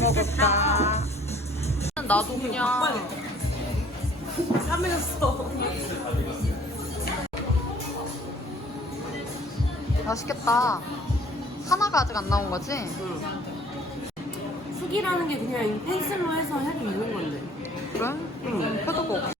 뭐 먹을까? 나도 그냥 까매졌어. 맛있겠다. 하나가 아직 안 나온 거지? 숙이라는 게 그냥 펜슬로 해서 해도 있는 건데. 그래? 응. 해도 먹어.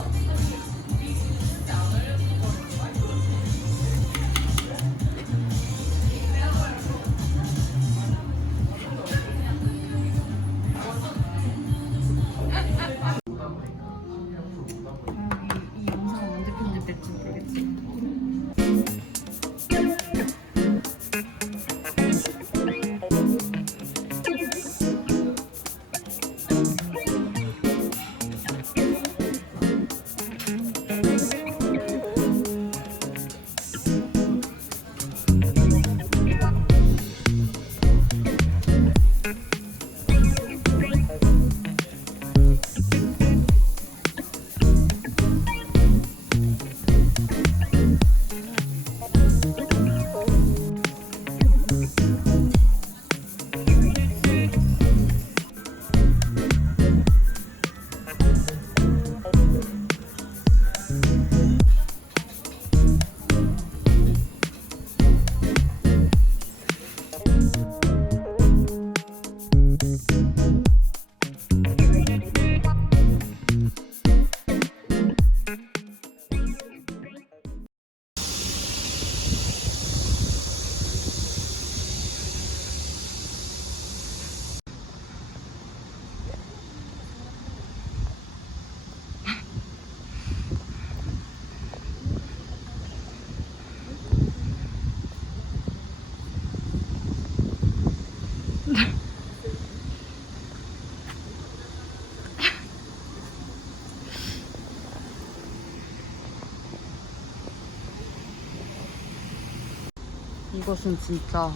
이것은 진짜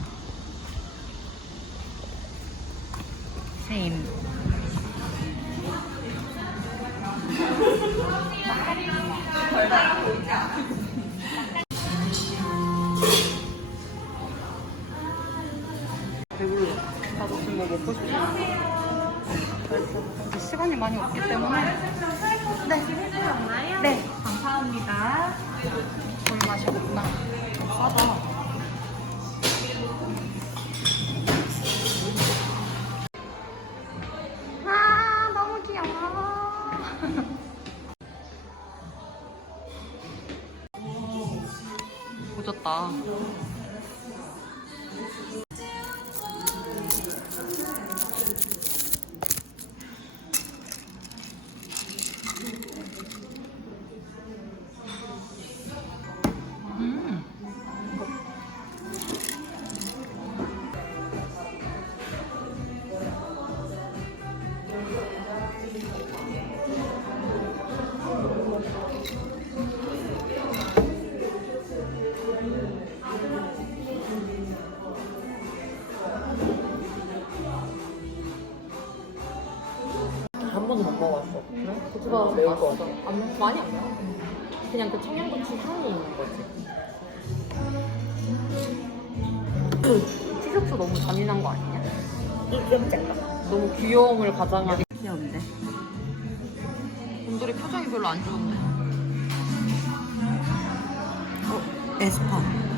세임. 배불러. 나도 지금 뭐 먹고 싶어. 시간이 많이 없기 때문에 네. 네. 감사합니다. 물 마시겠구나. 싸다. 오졌다. 못 먹어봤어. 그래? 고추가 매울 것 같아. 안 먹, 많이 안 매워. 그냥 그 청양고추 향이 있는 거지. 티셔츠 너무 잔인한 거 아니냐? 작다. 너무 귀여움을 가장하게. 귀여운데? 곰돌이 표정이 별로 안 좋은데. 어, 에스파.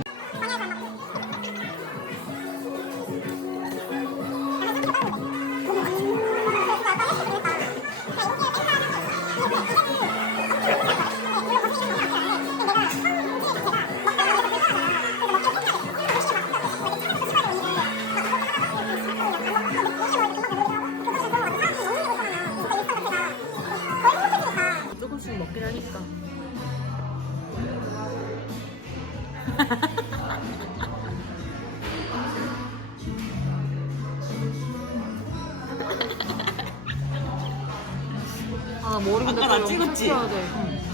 근데 아까 나또 찍었지?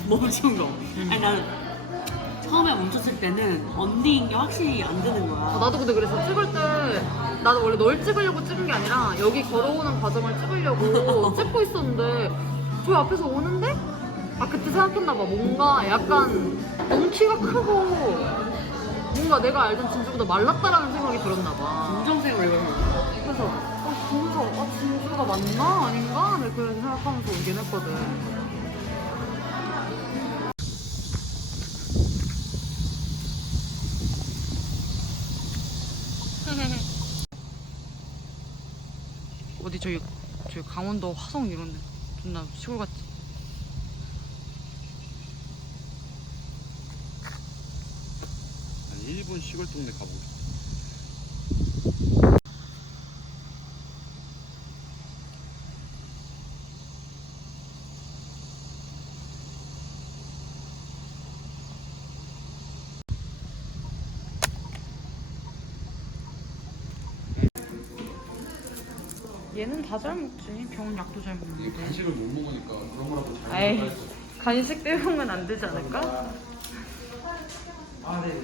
멈춘 거. 아니 난 처음에 멈췄을 때는 언니인 게 확실히 안 되는 거야. 아, 나도 근데 그래서 찍을 때 나도 원래 널 찍으려고 찍은 게 아니라 여기 걸어오는 과정을 찍으려고 찍고 있었는데 저 앞에서 오는데 아 그때 생각했나 봐 뭔가 약간 너무 키가 크고 뭔가 내가 알던 진주보다 말랐다라는 생각이 들었나 봐 검정색으로 입은 거. 그래서 아 진주 아 진주 맞나 아닌가? 내가 그렇게 생각하면서 오긴 했거든. 어디 저기 저기 강원도 화성 이런 데 존나 시골 같지? 아니 일본 시골 동네 가보고 싶어. 얘는 다 잘 먹지. 병원 약도 잘 먹는데. 간식을 못 먹으니까 그런 거라도 잘 아이 먹어야지. 간식 때우면 안 되지 않을까? 아 네.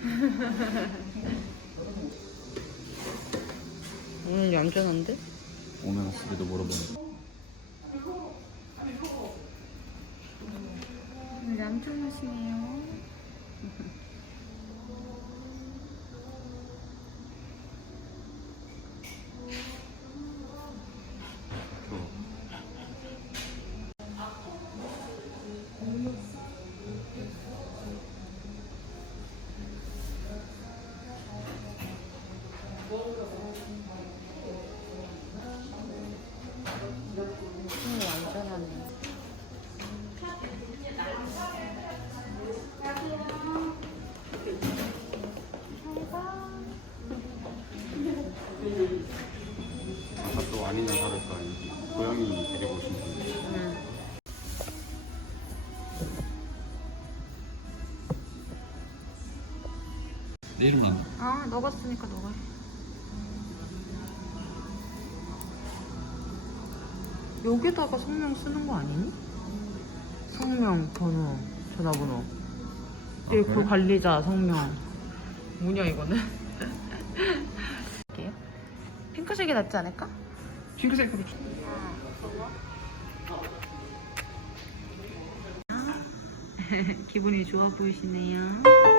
오늘 얌전한데? 오늘 집에도 물어보네. 오늘 얌전하시네요. 내일은 안 아, 너가 쓰니까 너가 해. 여기다가 성명 쓰는 거 아니니? 성명, 번호, 전화번호. 일그 그래? 관리자 성명. 뭐냐 이거는? 할게요. 핑크색이 낫지 않을까? 핑크색으로 기분이 좋아 보이시네요.